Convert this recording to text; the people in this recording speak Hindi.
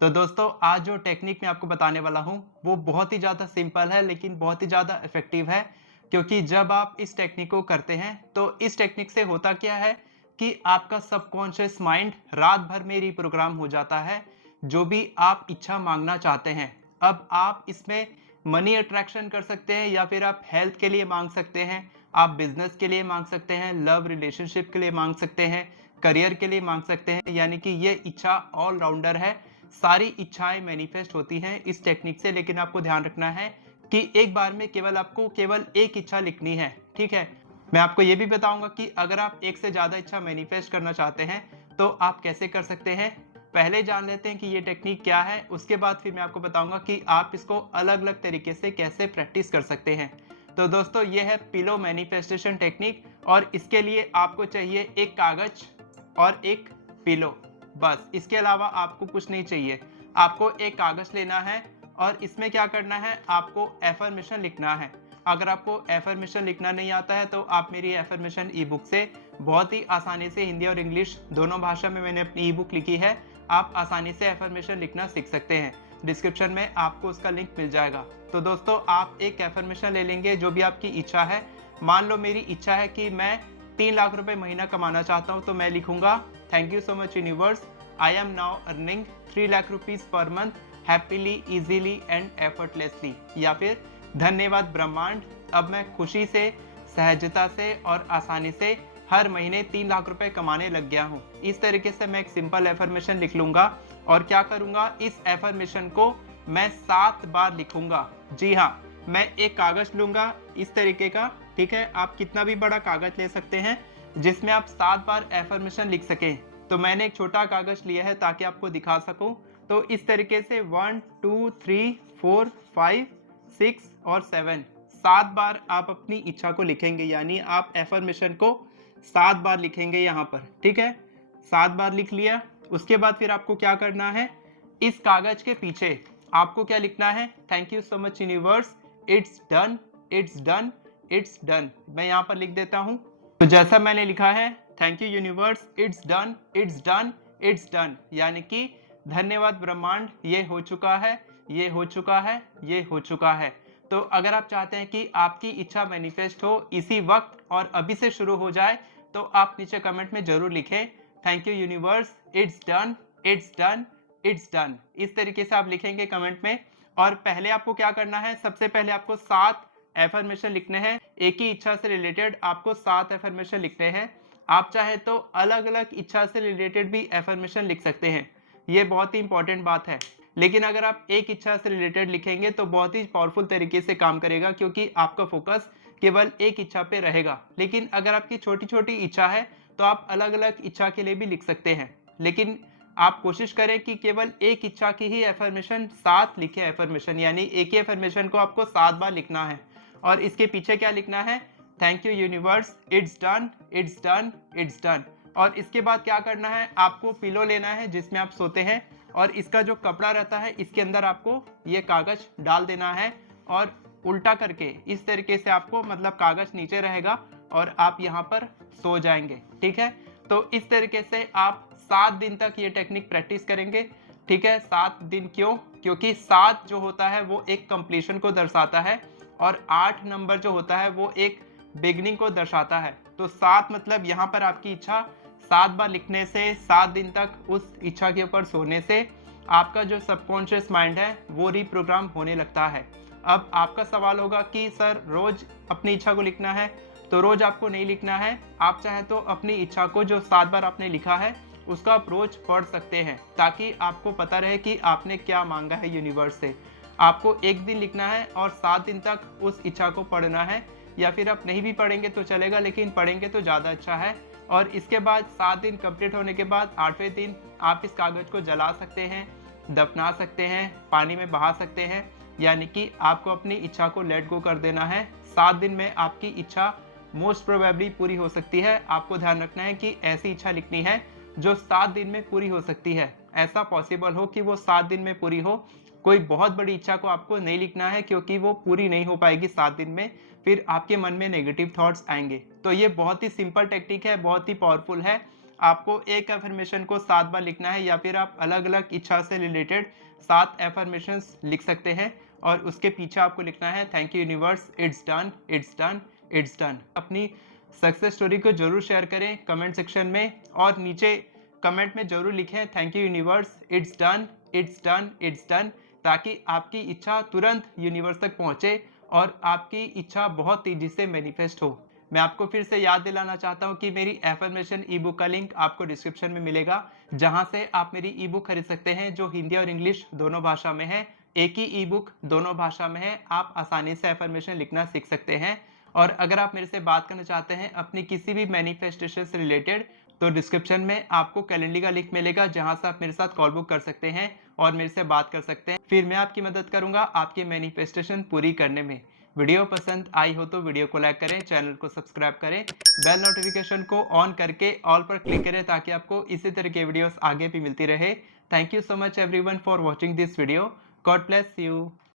तो दोस्तों आज जो टेक्निक मैं आपको बताने वाला हूँ वो बहुत ही ज़्यादा सिंपल है लेकिन बहुत ही ज़्यादा इफ़ेक्टिव है। क्योंकि जब आप इस टेक्निक को करते हैं तो इस टेक्निक से होता क्या है कि आपका सबकॉन्शियस माइंड रात भर में रिप्रोग्राम हो जाता है जो भी आप इच्छा मांगना चाहते हैं। अब आप इसमें मनी अट्रैक्शन कर सकते हैं या फिर आप हेल्थ के लिए मांग सकते हैं, आप बिजनेस के लिए मांग सकते हैं, लव रिलेशनशिप के लिए मांग सकते हैं, करियर के लिए मांग सकते हैं। यानी कि ये इच्छा ऑलराउंडर है। सारी इच्छाएं मैनिफेस्ट होती हैं इस टेक्निक से, लेकिन आपको ध्यान रखना है कि एक बार में आपको केवल एक इच्छा लिखनी है। ठीक है, मैं आपको ये भी बताऊंगा कि अगर आप एक से ज़्यादा इच्छा मैनिफेस्ट करना चाहते हैं तो आप कैसे कर सकते हैं। पहले जान लेते हैं कि ये टेक्निक क्या है, उसके बाद फिर मैं आपको बताऊंगा कि आप इसको अलग अलग तरीके से कैसे प्रैक्टिस कर सकते हैं। तो दोस्तों ये है पिलो मैनिफेस्टेशन टेक्निक और इसके लिए आपको चाहिए एक कागज और एक पिलो। बस इसके अलावा आपको कुछ नहीं चाहिए। आपको एक कागज लेना है और इसमें क्या करना है, आपको एफर्मेशन लिखना है। अगर आपको एफर्मेशन लिखना नहीं आता है तो आप मेरी एफर्मेशन ई बुक से बहुत ही आसानी से हिंदी और इंग्लिश दोनों भाषा में मैंने अपनी ई बुक लिखी है, आप आसानी से एफर्मेशन लिखना सीख सकते हैं। डिस्क्रिप्शन में आपको उसका लिंक मिल जाएगा। तो दोस्तों आप एक एफर्मेशन ले लेंगे जो भी आपकी इच्छा है। मान लो मेरी इच्छा है कि मैं 3 लाख रुपए महीना कमाना चाहता हूँ, तो मैं लिखूंगा thank you so much universe, I am now earning 3 lakh rupees per month happily easily and effortlessly. या फिर धन्यवाद ब्रह्मांड, अब मैं खुशी से, सहजता से और आसानी से हर महीने 3 लाख रुपए कमाने लग गया हूँ। इस तरीके से मैं एक सिंपल एफर्मेशन लिख लूंगा और क्या करूंगा, इस एफर्मेशन को मैं 7 बार लिखूंगा। जी हाँ, मैं एक कागज लूंगा इस तरीके का। ठीक है, आप कितना भी बड़ा कागज ले सकते हैं जिसमें आप 7 बार एफर्मेशन लिख सकें। तो मैंने एक छोटा कागज लिया है ताकि आपको दिखा सकूं। तो इस तरीके से 1 2 3 4 5 6 और 7, 7 बार आप अपनी इच्छा को लिखेंगे। यानी आप एफर्मेशन को 7 बार लिखेंगे यहाँ पर। ठीक है, 7 बार लिख लिया। उसके बाद फिर आपको क्या करना है, इस कागज के पीछे आपको क्या लिखना है, thank you so much universe, it's done, it's done, it's done. मैं यहाँ पर लिख देता हूँ। तो जैसा मैंने लिखा है thank you universe, it's done, it's done, it's done, यानी कि धन्यवाद ब्रह्मांड, ये हो चुका है, ये हो चुका है, ये हो चुका है। तो अगर आप चाहते हैं कि आपकी इच्छा मैनिफेस्ट हो इसी वक्त और अभी से शुरू हो जाए तो आप नीचे कमेंट में जरूर लिखें thank you universe, it's done, it's done, it's done. इस तरीके से आप लिखेंगे कमेंट में। और पहले आपको क्या करना है, सबसे पहले आपको 7 एफर्मेशन लिखने हैं। एक ही इच्छा से रिलेटेड आपको 7 एफर्मेशन लिखने हैं। आप चाहे तो अलग अलग इच्छा से रिलेटेड भी एफर्मेशन लिख सकते हैं, ये बहुत ही इंपॉर्टेंट बात है। लेकिन अगर आप एक इच्छा से रिलेटेड लिखेंगे तो बहुत ही पावरफुल तरीके से काम करेगा, क्योंकि आपका फोकस केवल एक इच्छा पे रहेगा। लेकिन अगर आपकी छोटी छोटी इच्छा है तो आप अलग अलग इच्छा के लिए भी लिख सकते हैं। लेकिन आप कोशिश करें कि केवल एक इच्छा की ही एफर्मेशन 7 लिखे एफर्मेशन, यानी एक ही एफर्मेशन को आपको 7 बार लिखना है। और इसके पीछे क्या लिखना है, thank you universe, it's done, it's done, it's done. और इसके बाद क्या करना है, आपको पिलो लेना है जिसमें आप सोते हैं और इसका जो कपड़ा रहता है इसके अंदर आपको ये कागज डाल देना है और उल्टा करके इस तरीके से आपको, मतलब कागज नीचे रहेगा और आप यहाँ पर सो जाएंगे। ठीक है, तो इस तरीके से आप 7 दिन तक ये टेक्निक प्रैक्टिस करेंगे। ठीक है, 7 दिन क्यों, क्योंकि 7 जो होता है वो एक कंप्लीशन को दर्शाता है और 8 नंबर जो होता है वो एक बिगनिंग को दर्शाता है। तो 7 मतलब यहाँ पर आपकी इच्छा 7 बार लिखने से, 7 दिन तक उस इच्छा के ऊपर सोने से आपका जो सबकॉन्शियस माइंड है वो रिप्रोग्राम होने लगता है। अब आपका सवाल होगा कि सर रोज अपनी इच्छा को लिखना है, तो रोज आपको नहीं लिखना है। आप चाहे तो अपनी इच्छा को जो 7 बार आपने लिखा है उसका आप रोज पढ़ सकते हैं, ताकि आपको पता रहे कि आपने क्या मांगा है यूनिवर्स से। आपको एक दिन लिखना है और 7 दिन तक उस इच्छा को पढ़ना है, या फिर आप नहीं भी पढ़ेंगे तो चलेगा, लेकिन पढ़ेंगे तो ज़्यादा अच्छा है। और इसके बाद 7 दिन कंप्लीट होने के बाद 8वें दिन आप इस कागज को जला सकते हैं, दफना सकते हैं, पानी में बहा सकते हैं। यानी कि आपको अपनी इच्छा को लेट गो कर देना है। 7 दिन में आपकी इच्छा मोस्ट प्रोबेबली पूरी हो सकती है। आपको ध्यान रखना है कि ऐसी इच्छा लिखनी है जो 7 दिन में पूरी हो सकती है। ऐसा पॉसिबल हो कि वो 7 दिन में पूरी हो। कोई बहुत बड़ी इच्छा को आपको नहीं लिखना है, क्योंकि वो पूरी नहीं हो पाएगी 7 दिन में, फिर आपके मन में नेगेटिव थॉट्स आएंगे। तो ये बहुत ही सिंपल टेक्निक है, बहुत ही पावरफुल है। आपको एक एफर्मेशन को 7 बार लिखना है, या फिर आप अलग अलग इच्छा से रिलेटेड 7 एफर्मेशंस लिख सकते हैं और उसके पीछे आपको लिखना है thank you universe, it's done, it's done, it's done. अपनी सक्सेस स्टोरी को जरूर शेयर करें कमेंट सेक्शन में, और नीचे कमेंट में जरूर लिखें thank you universe, it's done, it's done, it's done, ताकि आपकी इच्छा तुरंत यूनिवर्स तक पहुंचे और आपकी इच्छा बहुत तेजी से मैनिफेस्ट हो। मैं आपको फिर से याद दिलाना चाहता हूं कि मेरी एफर्मेशन ई बुक का लिंक आपको डिस्क्रिप्शन में मिलेगा, जहां से आप मेरी ई बुक खरीद सकते हैं जो हिंदी और इंग्लिश दोनों भाषा में है। एक ही ई बुक दोनों भाषा में है, आप आसानी से एफर्मेशन लिखना सीख सकते हैं। और अगर आप मेरे से बात करना चाहते हैं अपनी किसी भी मैनिफेस्टेशन से रिलेटेड, तो डिस्क्रिप्शन में आपको कैलेंडर का लिंक मिलेगा, जहां से आप मेरे साथ कॉल बुक कर सकते हैं और मेरे से बात कर सकते हैं। फिर मैं आपकी मदद करूंगा आपकी मैनिफेस्टेशन पूरी करने में। वीडियो पसंद आई हो तो वीडियो को लाइक करें, चैनल को सब्सक्राइब करें, बेल नोटिफिकेशन को ऑन करके ऑल पर क्लिक करें, ताकि आपको इसी तरह के वीडियोस आगे भी मिलती रहे। Thank you so much everyone for watching this video. God bless you.